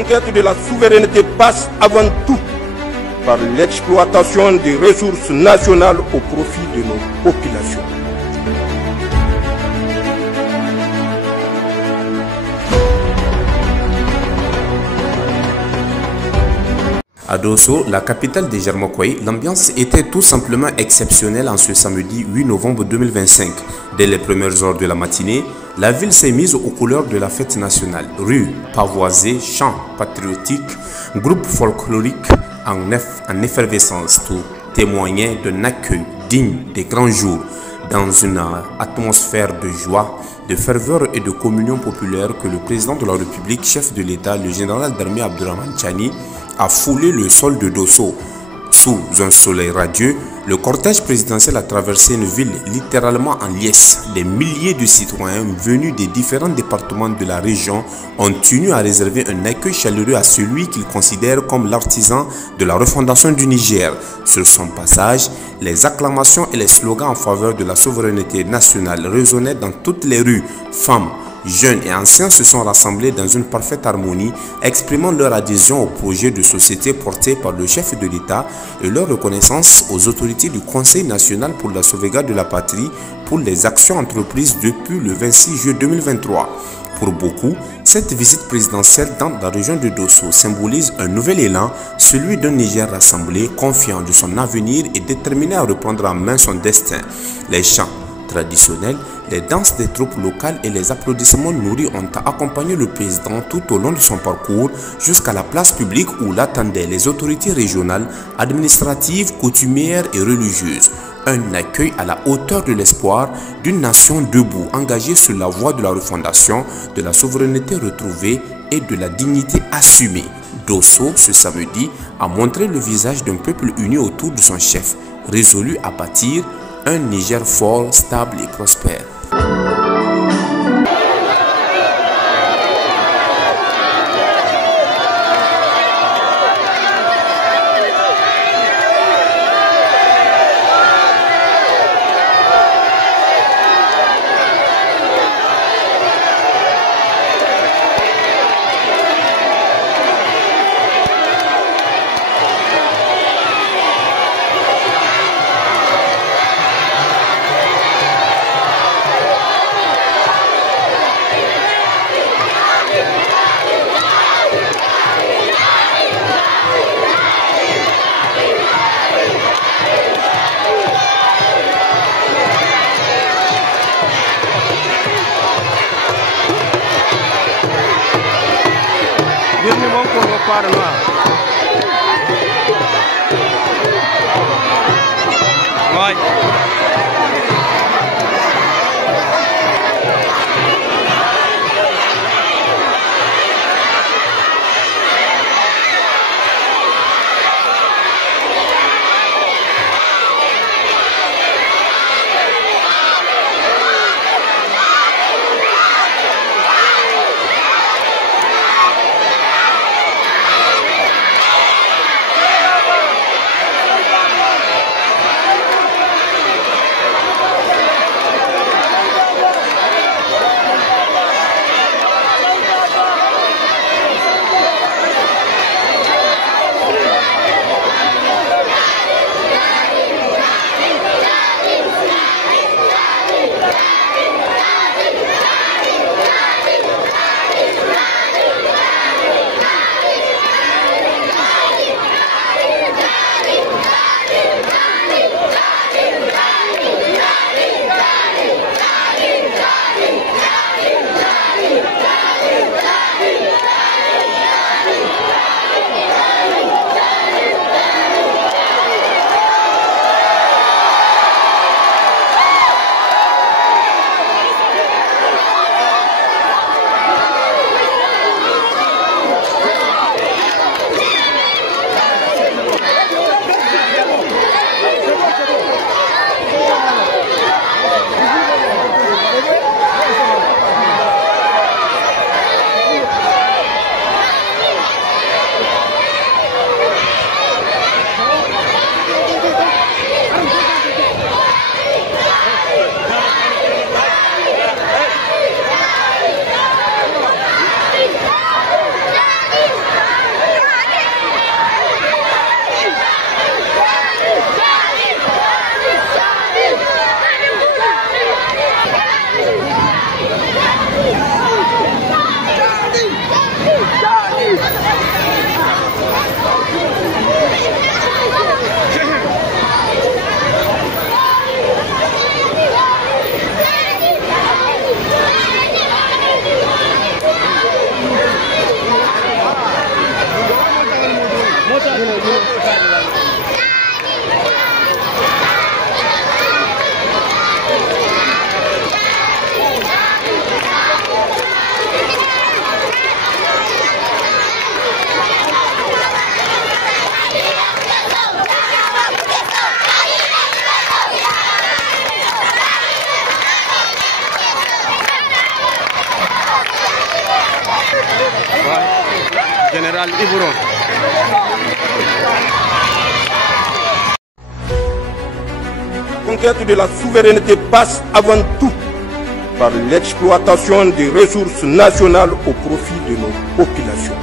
conquête de la souveraineté passe avant tout par l'exploitation des ressources nationales au profit de nos populations. À Dosso, la capitale des Germakoy, l'ambiance était tout simplement exceptionnelle en ce samedi 8 novembre 2025. Dès les premières heures de la matinée, la ville s'est mise aux couleurs de la fête nationale. Rues pavoisées, chants patriotiques, groupes folkloriques en effervescence, tout témoignait d'un accueil digne des grands jours. Dans une atmosphère de joie, de ferveur et de communion populaire que le président de la République, chef de l'État, le général d'armée Abdourahmane Tchani, a foulé le sol de Dosso. Sous un soleil radieux, le cortège présidentiel a traversé une ville littéralement en liesse. Des milliers de citoyens venus des différents départements de la région ont tenu à réserver un accueil chaleureux à celui qu'ils considèrent comme l'artisan de la refondation du Niger. Sur son passage, les acclamations et les slogans en faveur de la souveraineté nationale résonnaient dans toutes les rues. Femmes, jeunes et anciens se sont rassemblés dans une parfaite harmonie, exprimant leur adhésion au projet de société porté par le chef de l'État et leur reconnaissance aux autorités du Conseil national pour la sauvegarde de la patrie pour les actions entreprises depuis le 26 juillet 2023. Pour beaucoup, cette visite présidentielle dans la région de Dosso symbolise un nouvel élan, celui d'un Niger rassemblé, confiant de son avenir et déterminé à reprendre en main son destin. Les chants traditionnels, les danses des troupes locales et les applaudissements nourris ont accompagné le président tout au long de son parcours jusqu'à la place publique où l'attendaient les autorités régionales, administratives, coutumières et religieuses. Un accueil à la hauteur de l'espoir d'une nation debout, engagée sur la voie de la refondation, de la souveraineté retrouvée et de la dignité assumée. Dosso, ce samedi, a montré le visage d'un peuple uni autour de son chef, résolu à bâtir un Niger fort, stable et prospère. Général Ivron. La conquête de la souveraineté passe avant tout par l'exploitation des ressources nationales au profit de nos populations.